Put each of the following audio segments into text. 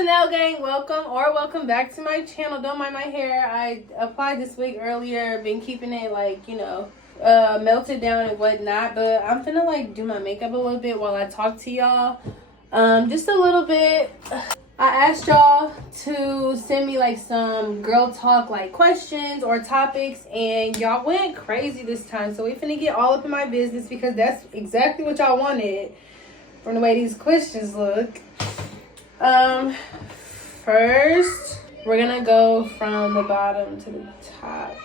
Chanel gang, welcome back to my channel. Don't mind my hair. I applied this wig earlier, been keeping it like, melted down and whatnot, but I'm finna like do my makeup a little bit while I talk to y'all. Just a little bit. I asked y'all to send me like some girl talk like questions or topics, and y'all went crazy this time, so we finna get all up in my business because that's exactly what y'all wanted from the way these questions look. First, we're gonna go from the bottom to the top.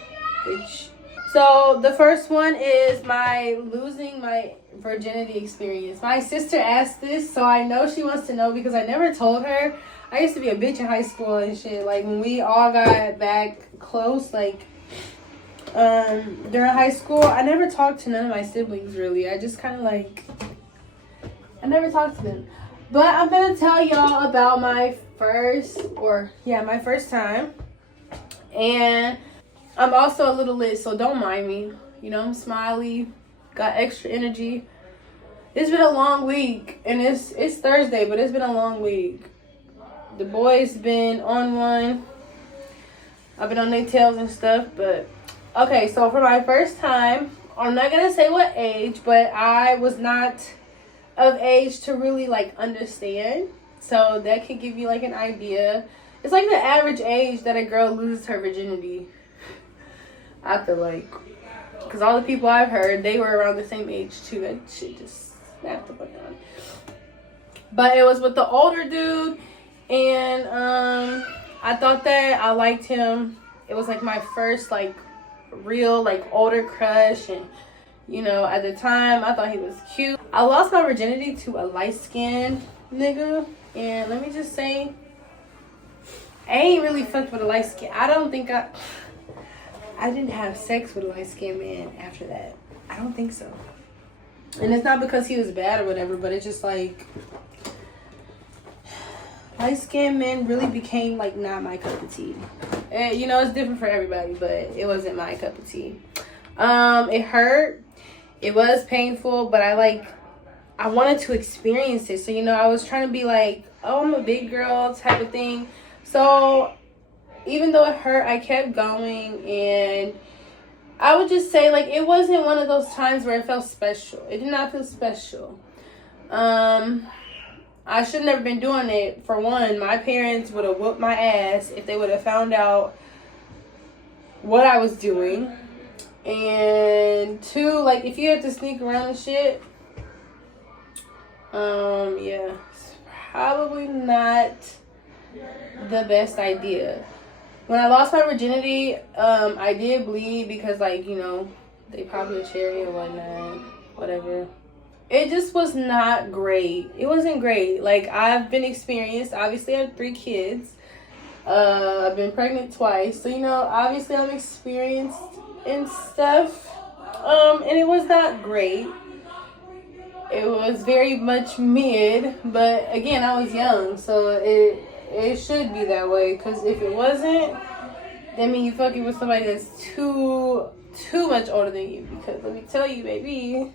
So the first one is my losing my virginity experience. My sister asked this, so I know she wants to know because I never told her. I used to be a bitch in high school and shit. Like when we all got back close, like during high school, I never talked to none of my siblings really. I just kind of like, I never talked to them. But I'm gonna tell y'all about my first time. And I'm also a little lit, so don't mind me. You know, I'm smiley, got extra energy. It's been a long week, and it's Thursday, but it's been a long week. The boys been on one. I've been on their tails and stuff, but okay, so for my first time, I'm not gonna say what age, but I was not of age to really like understand, so that could give you like an idea. It's like the average age that a girl loses her virginity, I feel like, because all the people I've heard, they were around the same age too. That shit just snapped up on them. But it was with the older dude, and I thought that I liked him. It was like my first like real like older crush, and you know, at the time, I thought he was cute. I lost my virginity to a light-skinned nigga. And let me just say, I ain't really fucked with a light-skinned. I don't think I didn't have sex with a light-skinned man after that. I don't think so. And it's not because he was bad or whatever, but it's just like, light-skinned men really became like not my cup of tea. And, you know, it's different for everybody, but it wasn't my cup of tea. It hurt. It was painful, but I wanted to experience it. So, you know, I was trying to be like, oh, I'm a big girl type of thing. So even though it hurt, I kept going. And I would just say, like, it wasn't one of those times where it felt special. It did not feel special. I should have never been doing it. For one, my parents would have whooped my ass if they would have found out what I was doing. And two, like, if you have to sneak around and shit, yeah, it's probably not the best idea. When I lost my virginity, I did bleed because, like, you know, they popped a cherry or whatnot, whatever. It just was not great. It wasn't great. Like, I've been experienced. Obviously, I have 3 kids. I've been pregnant twice. So, you know, obviously I'm experienced and stuff, and it was not great. It was very much mid, but again, I was young, so it should be that way, because if it wasn't, that means you fucking with somebody that's too much older than you, because let me tell you, baby.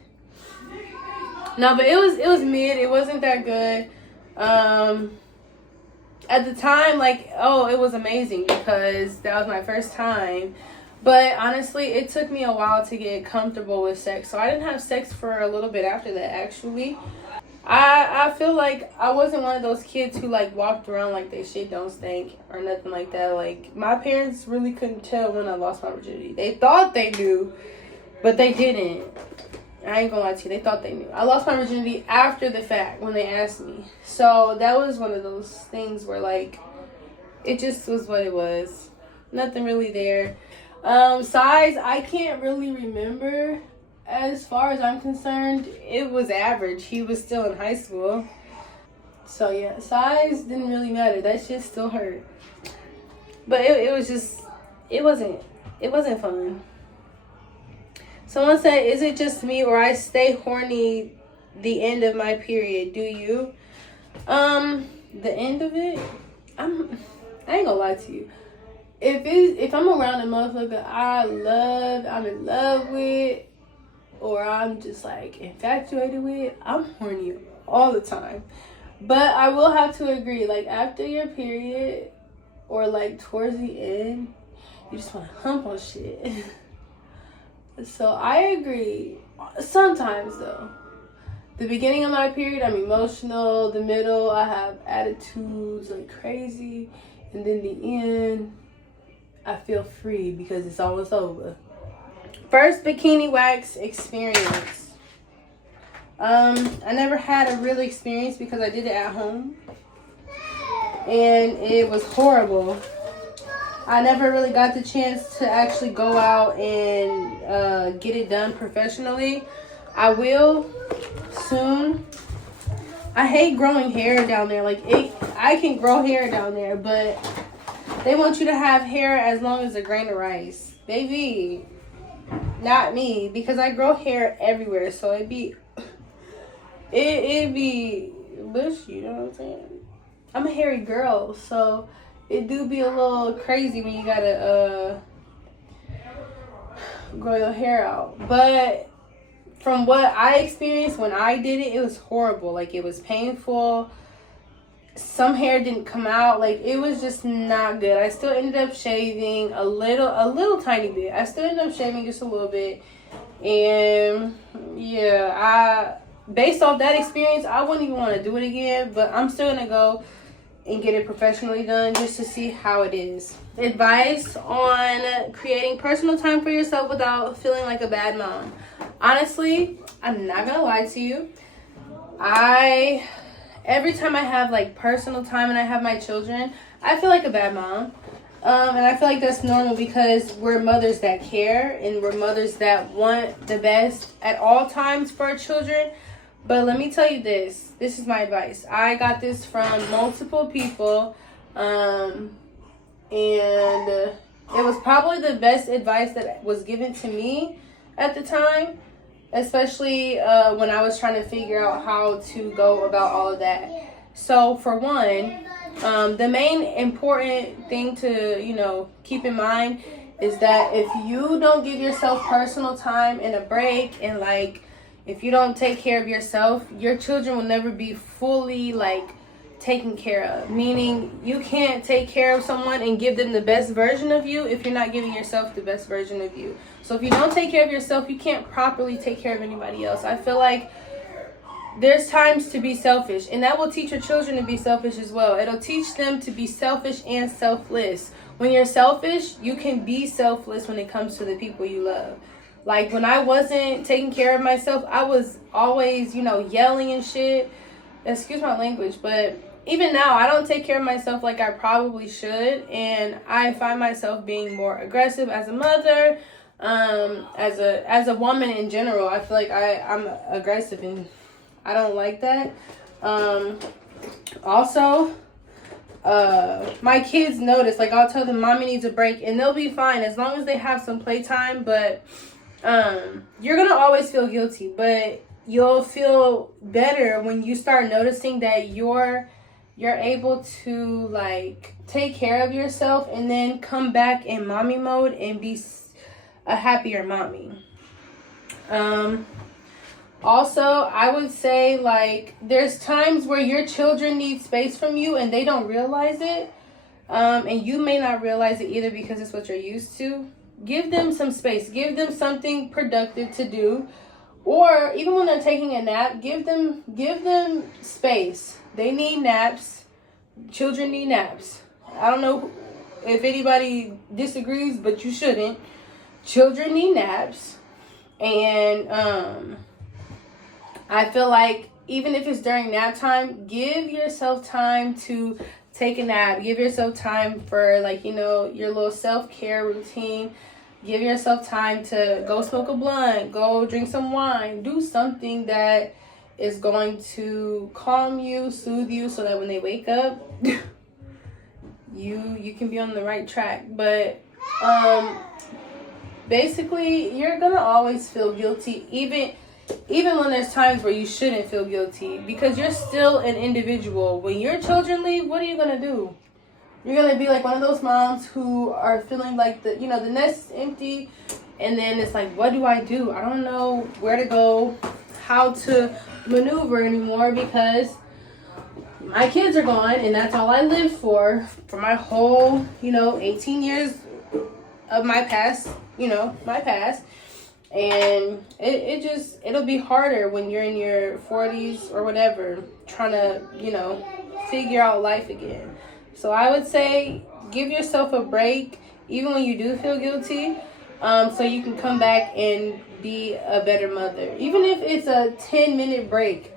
No, but it was mid. It wasn't that good. At the time, like, oh, it was amazing because that was my first time. But honestly, it took me a while to get comfortable with sex. So I didn't have sex for a little bit after that, actually. I feel like I wasn't one of those kids who, like, walked around like they shit don't stink or nothing like that. Like, my parents really couldn't tell when I lost my virginity. They thought they knew, but they didn't. I ain't gonna lie to you. They thought they knew. I lost my virginity after the fact when they asked me. So that was one of those things where, like, it just was what it was. Nothing really there. Size, I can't really remember. As far as I'm concerned, it was average. He was still in high school. So yeah, size didn't really matter. That shit still hurt. But it was just, it wasn't fun. Someone said, is it just me or I stay horny the end of my period? Do you? The end of it? I ain't gonna lie to you. If I'm around a motherfucker I'm in love with, or I'm just like infatuated with, I'm horny all the time. But I will have to agree, like after your period or like towards the end, you just want to hump on shit. So I agree. Sometimes though. The beginning of my period, I'm emotional. The middle, I have attitudes like crazy. And then the end, I feel free because it's almost over. First bikini wax experience. I never had a real experience because I did it at home. And it was horrible. I never really got the chance to actually go out and get it done professionally. I will soon. I hate growing hair down there. Like I can grow hair down there, but they want you to have hair as long as a grain of rice. Baby, not me, because I grow hair everywhere. So it'd be bushy, you know what I'm saying? I'm a hairy girl, so it do be a little crazy when you gotta grow your hair out. But from what I experienced when I did it, it was horrible. Like, it was painful. Some hair didn't come out. Like, it was just not good. I still ended up shaving a little tiny bit. I still ended up shaving just a little bit. And yeah, based off that experience, I wouldn't even want to do it again. But I'm still gonna go and get it professionally done just to see how it is. Advice on creating personal time for yourself without feeling like a bad mom. Honestly, I'm not gonna lie to you. Every time I have like personal time and I have my children, I feel like a bad mom. And I feel like that's normal because we're mothers that care and we're mothers that want the best at all times for our children. But let me tell you this. This is my advice. I got this from multiple people. And it was probably the best advice that was given to me at the time. Especially when I was trying to figure out how to go about all of that. So for one, the main important thing to, keep in mind is that if you don't give yourself personal time and a break and like, if you don't take care of yourself, your children will never be fully like taken care of. Meaning you can't take care of someone and give them the best version of you if you're not giving yourself the best version of you. So if you don't take care of yourself, you can't properly take care of anybody else. I feel like there's times to be selfish, and that will teach your children to be selfish as well. It'll teach them to be selfish and selfless. When you're selfish, you can be selfless when it comes to the people you love. Like when I wasn't taking care of myself, I was always, yelling and shit. Excuse my language, but even now, I don't take care of myself like I probably should, and I find myself being more aggressive as a mother, as a woman in general. I feel like I'm aggressive, and I don't like that. Also, my kids notice. Like, I'll tell them, "Mommy needs a break," and they'll be fine as long as they have some playtime. But you're gonna always feel guilty, but you'll feel better when you start noticing that you're able to like take care of yourself and then come back in mommy mode and be a happier mommy. Also, I would say like there's times where your children need space from you and they don't realize it. And you may not realize it either because it's what you're used to. Give them some space. Give them something productive to do. Or even when they're taking a nap, give them space. They need naps. Children need naps. I don't know if anybody disagrees, but you shouldn't. Children need naps. And I feel like even if it's during nap time, give yourself time to take a nap. Give yourself time for like, your little self-care routine. Give yourself time to go smoke a blunt, go drink some wine, do something that is going to calm you, soothe you, so that when they wake up, you can be on the right track. But basically, you're gonna always feel guilty, even when there's times where you shouldn't feel guilty, because you're still an individual. When your children leave, what are you gonna do? You're going to be like one of those moms who are feeling like the nest is empty. And then it's like, what do? I don't know where to go, how to maneuver anymore because my kids are gone, and that's all I lived for my whole, 18 years of my past, my past. And it'll be harder when you're in your 40s or whatever, trying to, figure out life again. So I would say give yourself a break, even when you do feel guilty, so you can come back and be a better mother. Even if it's a 10-minute break.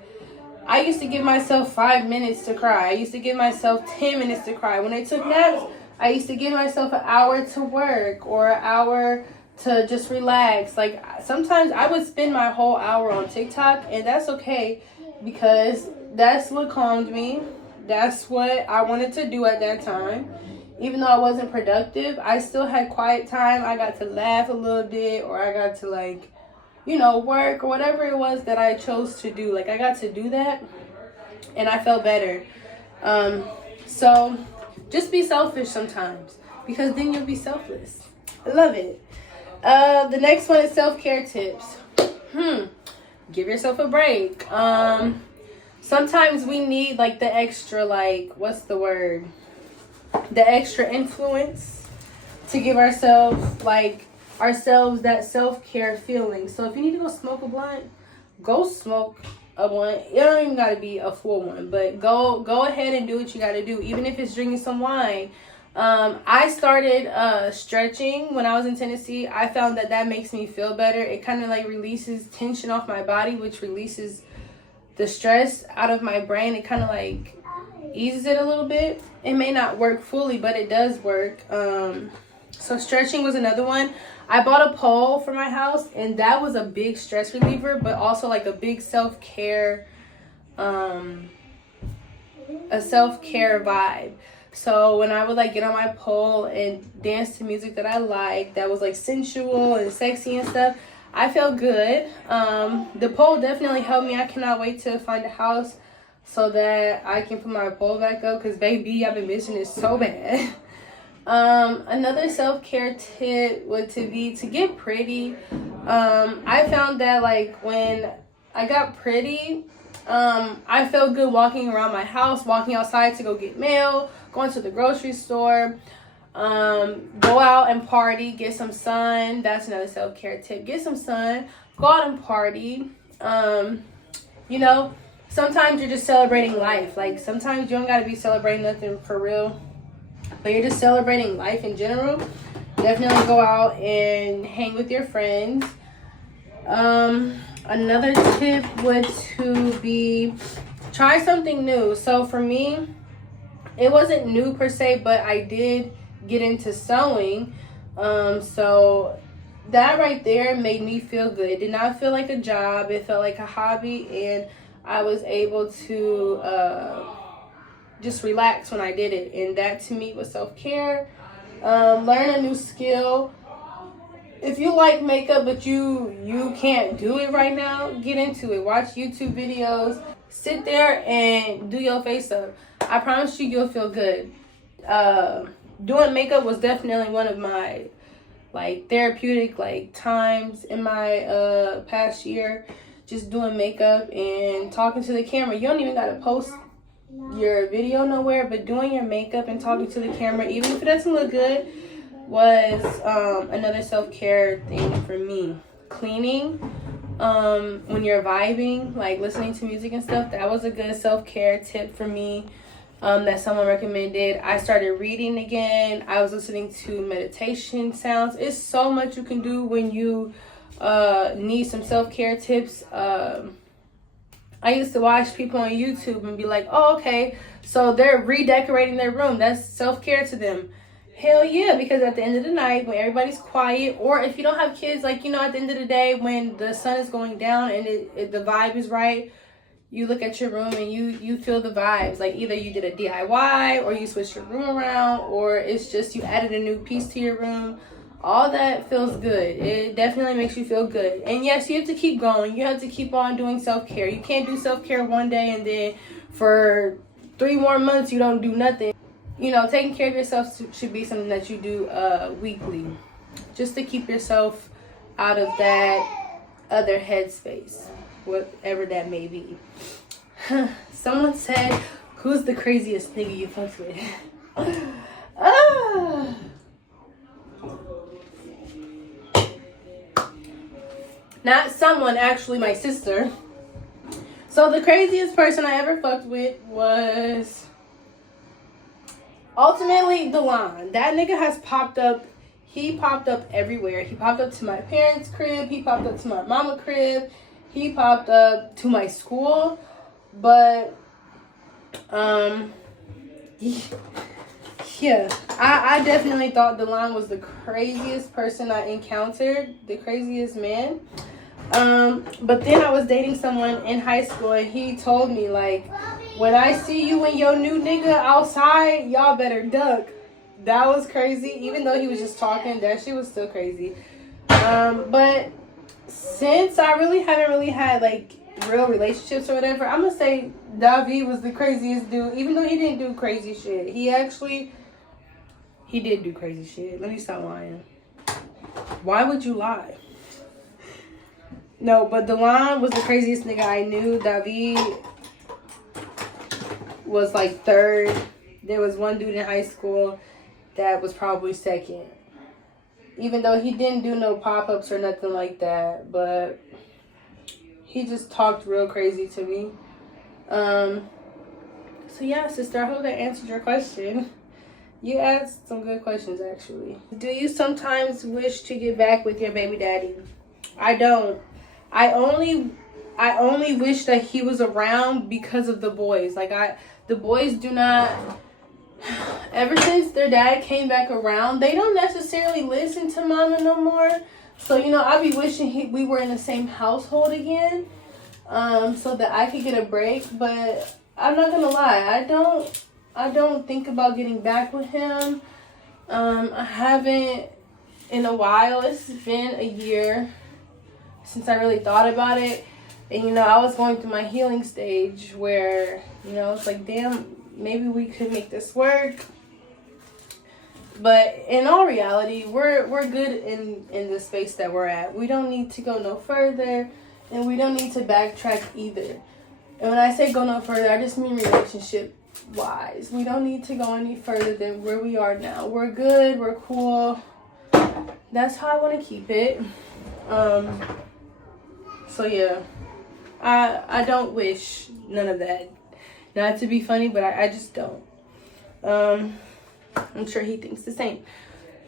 I used to give myself 5 minutes to cry. I used to give myself 10 minutes to cry. When I took naps, I used to give myself an hour to work or an hour to just relax. Like, sometimes I would spend my whole hour on TikTok, and that's okay because that's what calmed me. That's what I wanted to do at that time. Even though I wasn't productive, I still had quiet time. I got to laugh a little bit, or I got to, work or whatever it was that I chose to do. Like, I got to do that, and I felt better. So just be selfish sometimes, because then you'll be selfless. I love it. The next one is self-care tips. Give yourself a break. Sometimes we need the extra, what's the word? The extra influence to give ourselves that self-care feeling. So if you need to go smoke a blunt, go smoke a blunt. It don't even gotta be a full one, but go ahead and do what you gotta do, even if it's drinking some wine. I started stretching when I was in Tennessee. I found that makes me feel better. It kind of releases tension off my body, which releases the stress out of my brain. It kind of eases it a little bit. It may not work fully, but it does work. So stretching was another one. I bought a pole for my house, and that was a big stress reliever, but also a big self-care, a self-care vibe. So when I would get on my pole and dance to music that I like, that was sensual and sexy and stuff, I felt good. The pole definitely helped me. I cannot wait to find a house so that I can put my pole back up, because baby, I've been missing it so bad. Another self-care tip would be to get pretty. I found that when I got pretty, I felt good walking around my house, walking outside to go get mail, going to the grocery store, go out and party, get some sun. That's another self-care tip. Get some sun, go out and party. Sometimes you're just celebrating life. Sometimes you don't got to be celebrating nothing for real, but you're just celebrating life in general. Definitely go out and hang with your friends. Another tip would to be try something new. So for me, it wasn't new per se, but I did get into sewing. So that right there made me feel good. It did not feel like a job. It felt like a hobby, and I was able to just relax when I did it. And that to me was self-care. Learn a new skill. If you like makeup but you can't do it right now, get into it. Watch YouTube videos. Sit there and do your face up. I promise you'll feel good. Doing makeup was definitely one of my therapeutic times in my past year. Just doing makeup and talking to the camera. You don't even gotta post your video nowhere, but doing your makeup and talking to the camera, even if it doesn't look good, was another self-care thing for me. Cleaning, when you're vibing, listening to music and stuff, that was a good self-care tip for me, that someone recommended. I started reading again. I was listening to meditation sounds. It's so much you can do when you need some self-care tips. I used to watch people on YouTube and be like, oh, okay, so they're redecorating their room. That's self-care to them. Hell yeah, because at the end of the night, when everybody's quiet, or if you don't have kids, at the end of the day, when the sun is going down and the vibe is right, you look at your room and you feel the vibes. Either you did a DIY, or you switched your room around, or it's just you added a new piece to your room. All that feels good. It definitely makes you feel good. And yes, you have to keep going. You have to keep on doing self-care. You can't do self-care one day and then for 3 more months you don't do nothing. Taking care of yourself should be something that you do weekly, just to keep yourself out of that other headspace, whatever that may be. Someone said, Who's the craziest nigga you fucked with? Ah. Not someone, actually my sister. So the craziest person I ever fucked with was ultimately Delon. That nigga has popped up. He popped up everywhere. He popped up to my parents' crib. He popped up to my mama crib. He popped up to my school. But, yeah. I definitely thought Delon was the craziest person I encountered. The craziest man. But then I was dating someone in high school and he told me, like, when I see you and your new nigga outside, y'all better duck. That was crazy. Even though he was just talking, that shit was still crazy. But since I haven't had, like, real relationships or whatever, I'm gonna say David was the craziest dude. Even though he didn't do crazy shit. He did do crazy shit. Let me stop lying. Why would you lie? No, but Delon was the craziest nigga I knew. David was like third. There was one dude in high school that was probably second. Even though he didn't do no pop-ups or nothing like that. But he just talked real crazy to me. So yeah, sister, I hope that answered your question. You asked some good questions, actually. Do you sometimes wish to get back with your baby daddy? I don't. I only wish that he was around because of the boys. Like, the boys do not, ever since their dad came back around, they don't necessarily listen to mama no more. So, you know, I be wishing we were in the same household again, so that I could get a break. But I'm not gonna lie, I don't think about getting back with him. I haven't in a while. It's been a year since I really thought about it. And, you know, I was going through my healing stage where, you know, it's like, damn, maybe we could make this work. But in all reality, we're good in the space that we're at. We don't need to go no further, and we don't need to backtrack either. And when I say go no further, I just mean relationship-wise. We don't need to go any further than where we are now. We're good. We're cool. That's how I want to keep it. So yeah, I don't wish none of that. Not to be funny, but I just don't. I'm sure he thinks the same.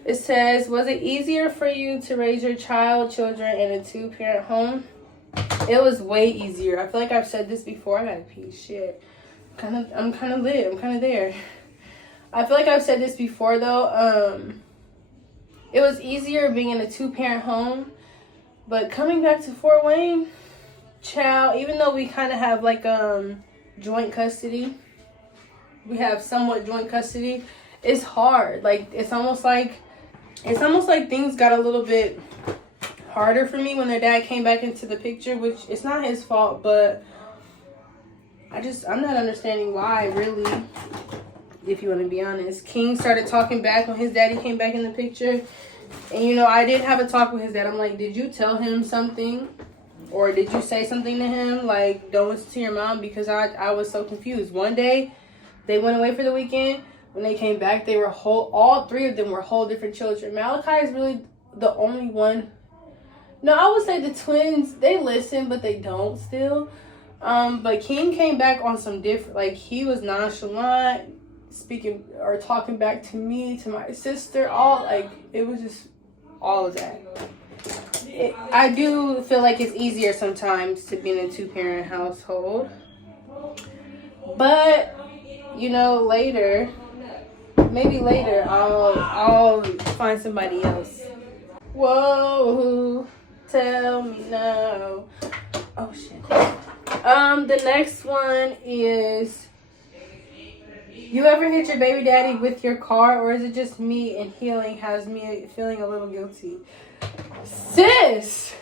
It says, was it easier for you to raise your children in a 2-parent home? It was way easier. I feel like I've said this before. I gotta pee. Shit. I'm kind of lit. I'm kind of there. I feel like I've said this before though. It was easier being in a 2-parent home. But coming back to Fort Wayne, child, even though we kind of have like joint custody, we have somewhat joint custody, it's hard. Like it's almost like things got a little bit harder for me when their dad came back into the picture, which it's not his fault, but I'm not understanding why, really, if you want to be honest. King started talking back when his daddy came back in the picture. And, you know, I did have a talk with his dad. I'm like, did you tell him something? Or did you say something to him? Like, don't listen to your mom? Because I was so confused. One day, they went away for the weekend. When they came back, they were all 3 of them were whole different children. Malachi is really the only one. No, I would say the twins, they listen, but they don't still. But King came back on some different, like, he was nonchalant, speaking or talking back to me, to my sister, all, like, it was just all of that. I do feel like it's easier sometimes to be in a 2-parent household. But, you know, maybe later, I'll find somebody else. Whoa, tell me now. Oh, shit. The next one is, you ever hit your baby daddy with your car, or is it just me and healing has me feeling a little guilty? Sis,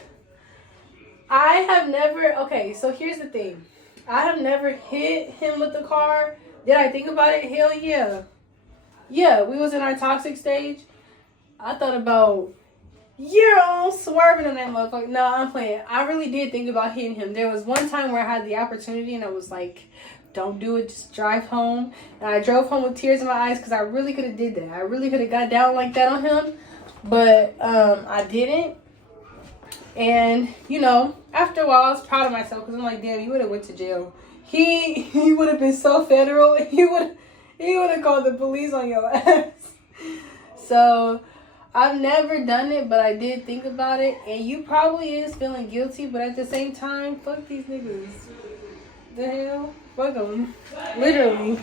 I have never, okay, so here's the thing. I have never hit him with the car. Did I think about it? Hell yeah. Yeah, we was in our toxic stage. I thought about, swerving on that motherfucker. No, I'm playing. I really did think about hitting him. There was one time where I had the opportunity and I was like, don't do it. Just drive home. And I drove home with tears in my eyes because I really could have did that. I really could have got down like that on him. But I didn't. And, you know, after a while, I was proud of myself because I'm like, damn, you would have went to jail. He would have been so federal. He would have called the police on your ass. So I've never done it, but I did think about it. And you probably is feeling guilty, but at the same time, fuck these niggas. The hell? Fuck them. Literally.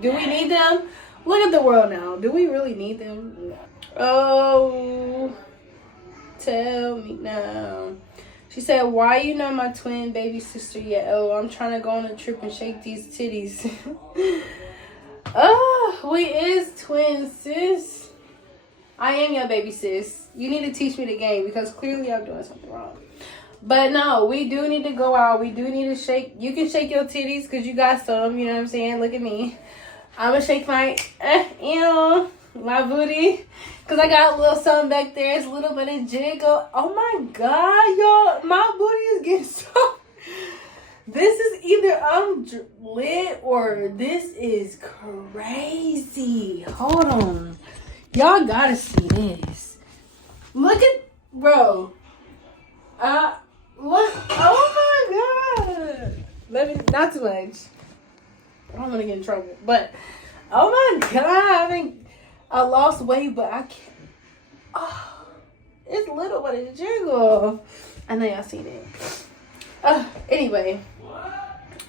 Do we need them? Look at the world now. Do we really need them? No. Oh, tell me now. She said, why you not my twin baby sister yet? Oh, I'm trying to go on a trip and shake these titties. Oh, we is twins, sis. I am your baby sis. You need to teach me the game because clearly I'm doing something wrong. But no, we do need to go out. We do need to shake. You can shake your titties because you got some. You know what I'm saying? Look at me. I'm going to shake my, my booty. Because I got a little something back there. It's a little bit of jiggle. Oh my God, y'all. My booty is getting so... This is either I'm lit or this is crazy. Hold on. Y'all gotta see this. Look at... Bro. Look. Oh my God. Let me... Not too much. I don't want to get in trouble. But... Oh my God. I lost weight, but I can't. Oh, it's little, but it's jiggle. I know y'all seen it. Anyway,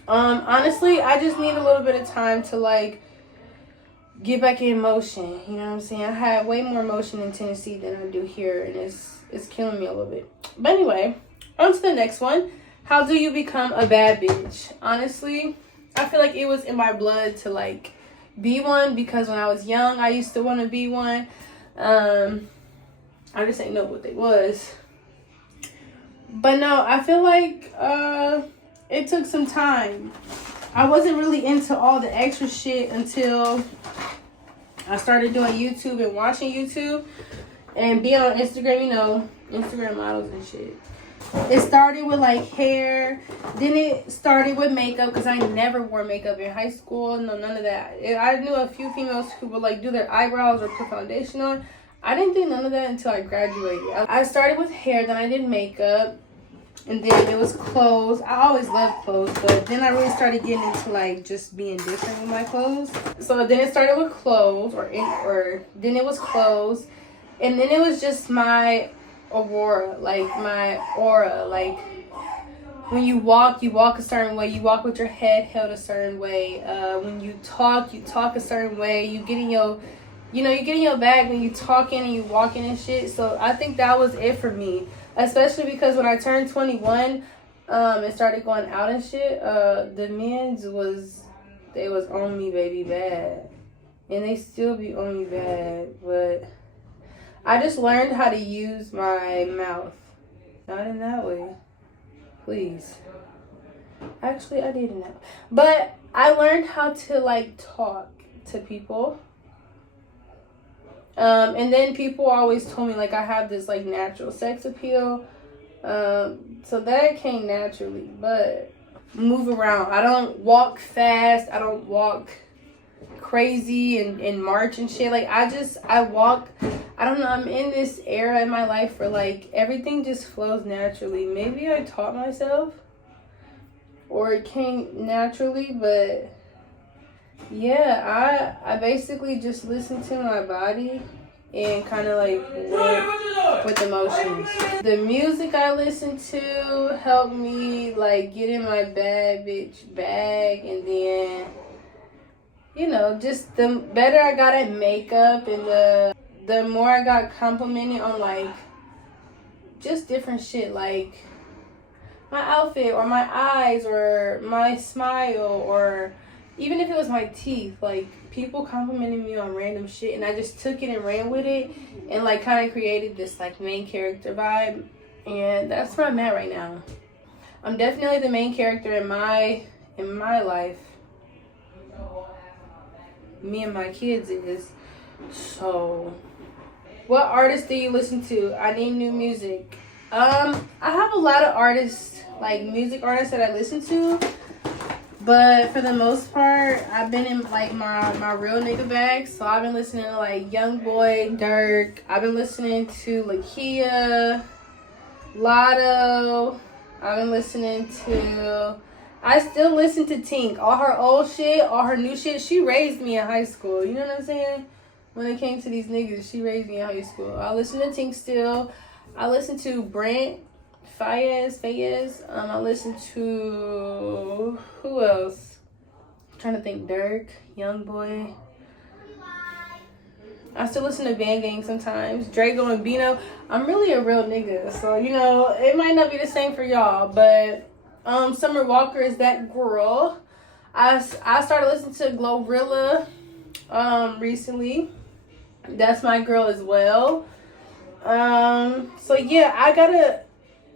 honestly, I just need a little bit of time to like get back in motion. You know what I'm saying? I have way more motion in Tennessee than I do here, and it's killing me a little bit. But anyway, on to the next one. How do you become a bad bitch? Honestly, I feel like it was in my blood to like be one because when I was young I used to want to be one. I just ain't know what they was, but no, I feel like it took some time. I wasn't really into all the extra shit until I started doing YouTube and watching YouTube and being on Instagram, you know, Instagram models and shit. It started with like hair, then it started with makeup because I never wore makeup in high school. No, none of that. I knew a few females who would like do their eyebrows or put foundation on. I didn't do none of that until I graduated. I started with hair, then I did makeup, and then it was clothes. I always loved clothes, but then I really started getting into like just being different with my clothes. So then it started with clothes, or then it was clothes, and then it was just my aura, like my aura. Like when you walk a certain way. You walk with your head held a certain way. When you talk a certain way. You get in your bag when you talking and you walking and shit. So I think that was it for me, especially because when I turned 21 and started going out and shit, the men's was on me, baby, bad, and they still be on me bad, but I just learned how to use my mouth. Not in that way. Please. Actually, I did in that. But I learned how to, like, talk to people. And then people always told me, like, I have this, like, natural sex appeal. So that came naturally. But move around. I don't walk fast. I don't walk crazy and march and shit. Like, I walk. I don't know, I'm in this era in my life where like everything just flows naturally. Maybe I taught myself or it came naturally, but yeah, I basically just listen to my body and kind of like with emotions. The music I listen to helped me like get in my bad bitch bag, and then, you know, just the better I got at makeup and the more I got complimented on like just different shit, like my outfit or my eyes or my smile, or even if it was my teeth, like people complimented me on random shit and I just took it and ran with it and like kind of created this like main character vibe, and that's where I'm at right now. I'm definitely the main character in my life. Me and my kids is. So what artists do you listen to? I need new music. I have a lot of artists, like music artists that I listen to. But for the most part, I've been in like my real nigga bag. So I've been listening to like Young Boy, Dirk. I've been listening to Lakia, Lotto. I've been listening to. I still listen to Tink. All her old shit, all her new shit. She raised me in high school. You know what I'm saying? When it came to these niggas, she raised me in high school. I listen to Tink still. I listen to Brent. Fayez. I listen to who else? I'm trying to think. Dirk, Young Boy. I still listen to ganggg sometimes. Drago and Bino. I'm really a real nigga, so you know it might not be the same for y'all. But Summer Walker is that girl. I started listening to Glorilla recently. That's my girl as well. So yeah,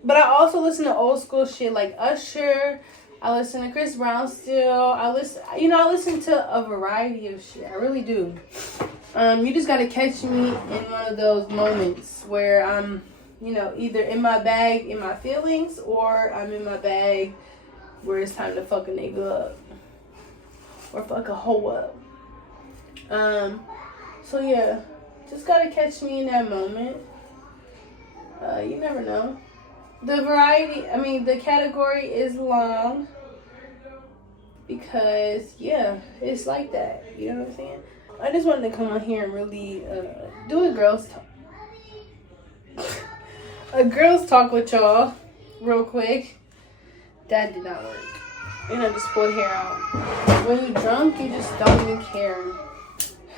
but I also listen to old school shit like Usher. I listen to Chris Brown still. I listen to a variety of shit. I really do. You just gotta catch me in one of those moments where I'm, either in my bag, in my feelings, or I'm in my bag where it's time to fuck a nigga up. Or fuck a hoe up. So yeah, just gotta catch me in that moment. You never know. The category is long because, yeah, it's like that. You know what I'm saying? I just wanted to come on here and really do a girls talk. A girls talk with y'all real quick. That did not work. And I just pulled hair out. When you're drunk, you just don't even care.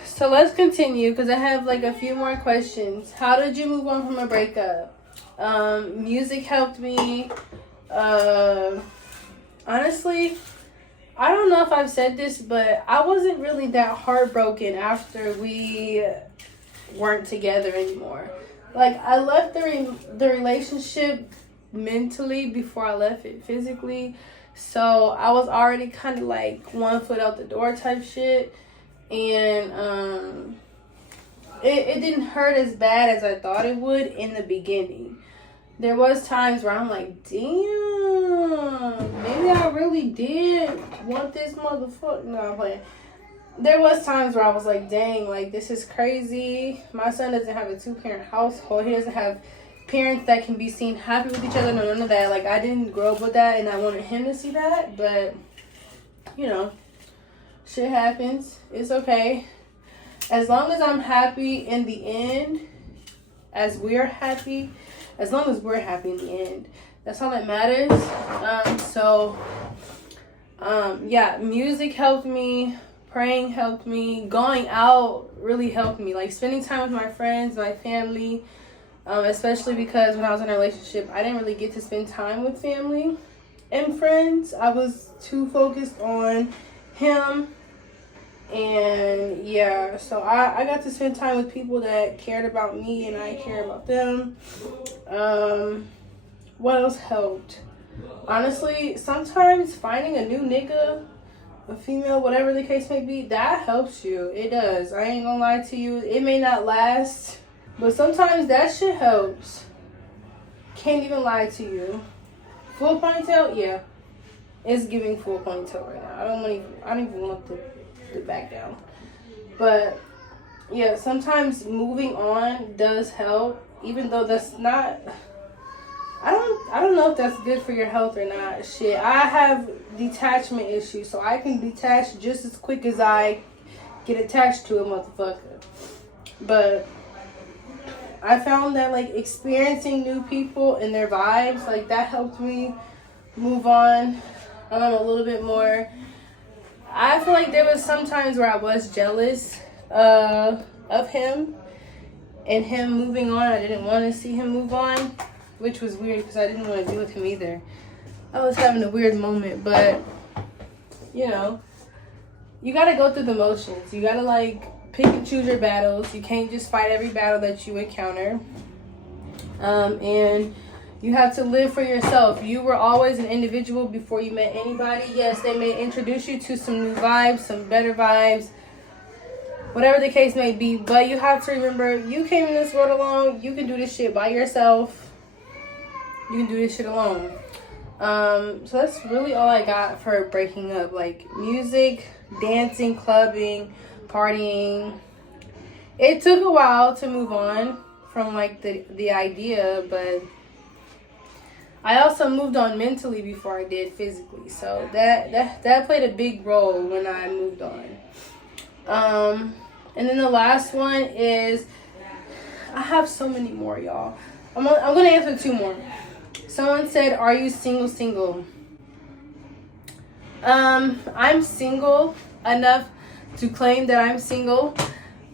So let's continue because I have like a few more questions. How did you move on from a breakup? Music helped me. Honestly, I don't know if I've said this, but I wasn't really that heartbroken after we weren't together anymore. Like, I left the relationship mentally before I left it physically. So I was already kind of like 1 foot out the door type shit. And it didn't hurt as bad as I thought it would in the beginning. There was times where I'm like, damn, maybe I really did want this motherfucker. No, I'm playing. There was times where I was like, dang, like, this is crazy. My son doesn't have a 2-parent household. He doesn't have parents that can be seen happy with each other. No, none of that. Like, I didn't grow up with that, and I wanted him to see that. But, shit happens. It's okay. As long as I'm happy in the end, as long as we're happy in the end, that's all that matters. Yeah, music helped me, praying helped me, going out really helped me, like spending time with my friends, my family, especially because when I was in a relationship, I didn't really get to spend time with family and friends. I was too focused on him. And yeah, so I got to spend time with people that cared about me and I cared about them. What else helped? Honestly, sometimes finding a new nigga, a female, whatever the case may be, that helps you. It does. I ain't gonna lie to you. It may not last, but sometimes that shit helps. Can't even lie to you. Full ponytail? Yeah. It's giving full ponytail right now. I don't even want the back down. But yeah, sometimes moving on does help, even though that's not, I don't know if that's good for your health or not. Shit, I have detachment issues, so I can detach just as quick as I get attached to a motherfucker. But I found that like experiencing new people and their vibes, like that helped me move on a little bit more. I feel like there was some times where I was jealous of him and him moving on. I didn't want to see him move on, which was weird because I didn't want to be with him either. I was having a weird moment, but you gotta go through the motions. You gotta like pick and choose your battles. You can't just fight every battle that you encounter. And you have to live for yourself. You were always an individual before you met anybody. Yes, they may introduce you to some new vibes, some better vibes, whatever the case may be. But you have to remember, you came in this world alone. You can do this shit by yourself. You can do this shit alone. So that's really all I got for breaking up. Like music, dancing, clubbing, partying. It took a while to move on from like the idea, but I also moved on mentally before I did physically. So that played a big role when I moved on. And then the last one is, I have so many more, y'all. I'm gonna answer 2 more. Someone said, "Are you single?" I'm single enough to claim that I'm single,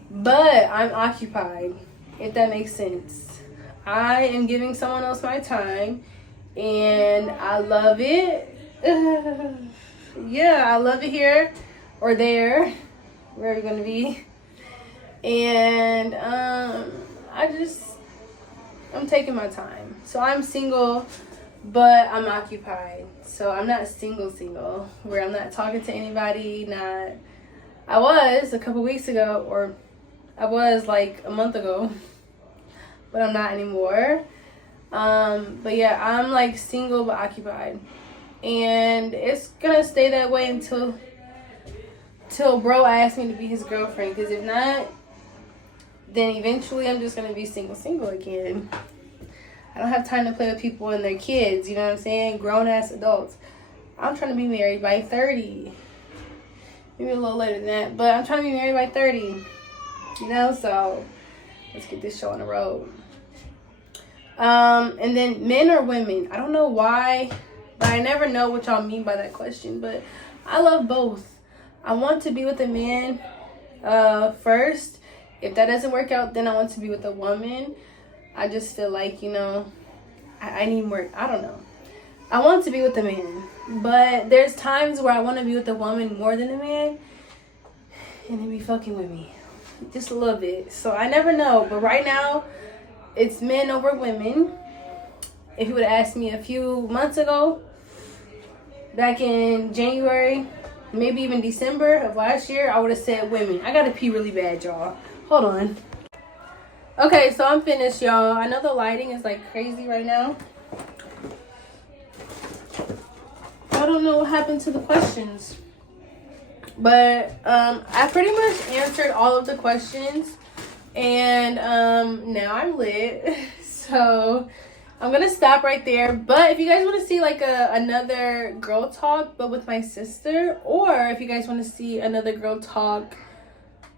but I'm occupied, if that makes sense. I am giving someone else my time, and I love it. Yeah, I love it here or there, wherever you're gonna be. And I'm taking my time. So I'm single, but I'm occupied. So I'm not single, where I'm not talking to anybody. I was a couple weeks ago, or I was like a month ago, but I'm not anymore. But yeah, I'm like single but occupied. And it's gonna stay that way until bro asks me to be his girlfriend. Because if not, then eventually I'm just gonna be single again. I don't have time to play with people and their kids, you know what I'm saying? Grown ass adults. I'm trying to be married by 30. Maybe a little later than that, but I'm trying to be married by 30. You know, so let's get this show on the road. And then men or women. I don't know why, but I never know what y'all mean by that question, but I love both. I want to be with a man first. If that doesn't work out, then I want to be with a woman. I just feel like, you know, I need more. I don't know. I want to be with a man, but there's times where I want to be with a woman more than a man, and they be fucking with me just a little bit. So I never know, but right now it's men over women. If you would have asked me a few months ago, back in January, maybe even December of last year, I would have said women. I gotta pee really bad, y'all. Hold on. Okay, so I'm finished, y'all. I know the lighting is like crazy right now. I don't know what happened to the questions, but I pretty much answered all of the questions, and now I'm lit. So I'm gonna stop right there. But if you guys want to see like another girl talk but with my sister, or if you guys want to see another girl talk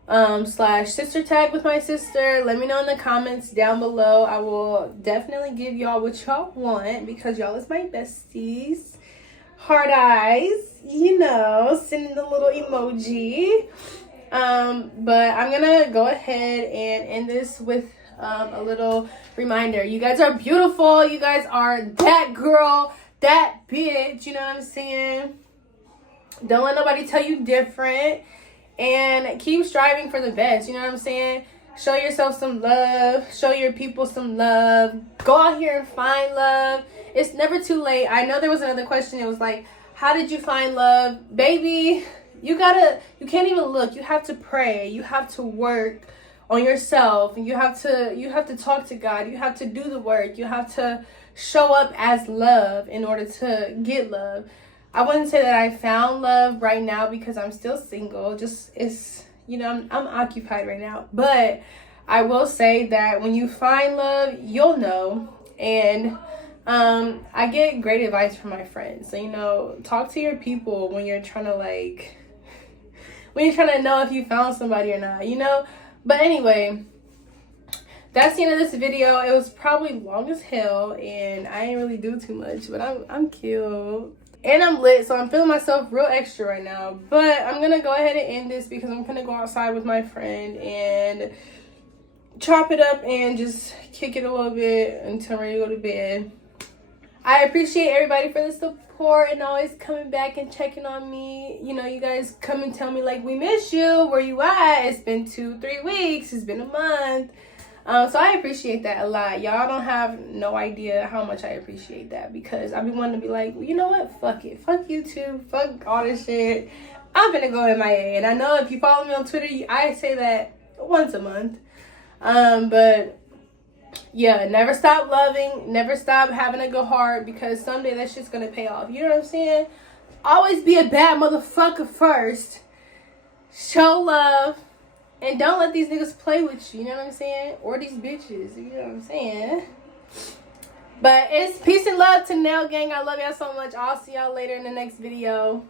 / sister tag with my sister, let me know in the comments down below. I will definitely give y'all what y'all want, because y'all is my besties. Heart eyes, you know, sending the little emoji. But I'm gonna go ahead and end this with a little reminder. You guys are beautiful. You guys are that girl, that bitch, you know what I'm saying? Don't let nobody tell you different. And keep striving for the best, you know what I'm saying? Show yourself some love. Show your people some love. Go out here and find love. It's never too late. I know there was another question. It was like, how did you find love? Baby, you can't even look. You have to pray. You have to work on yourself. And you have to talk to God. You have to do the work. You have to show up as love in order to get love. I wouldn't say that I found love right now because I'm still single. You know, I'm occupied right now. But I will say that when you find love, you'll know. And I get great advice from my friends. So, you know, talk to your people when you're trying to know if you found somebody or not, you know? But anyway, that's the end of this video. It was probably long as hell, and I didn't really do too much, but I'm cute. And I'm lit, so I'm feeling myself real extra right now. But I'm going to go ahead and end this because I'm going to go outside with my friend and chop it up and just kick it a little bit until I'm ready to go to bed. I appreciate everybody for the support and always coming back and checking on me. You know, you guys come and tell me, like, we miss you. Where you at? It's been 2-3 weeks. It's been a month. So I appreciate that a lot. Y'all don't have no idea how much I appreciate that, because I've been wanting to be like, well, you know what? Fuck it. Fuck YouTube. Fuck all this shit. I'm gonna go MIA. And I know if you follow me on Twitter, I say that once a month. But yeah, never stop loving, never stop having a good heart, because someday that shit's gonna pay off. You know what I'm saying? Always be a bad motherfucker first. Show love. And don't let these niggas play with you. You know what I'm saying? Or these bitches. You know what I'm saying? But it's peace and love to Nail Gang. I love y'all so much. I'll see y'all later in the next video.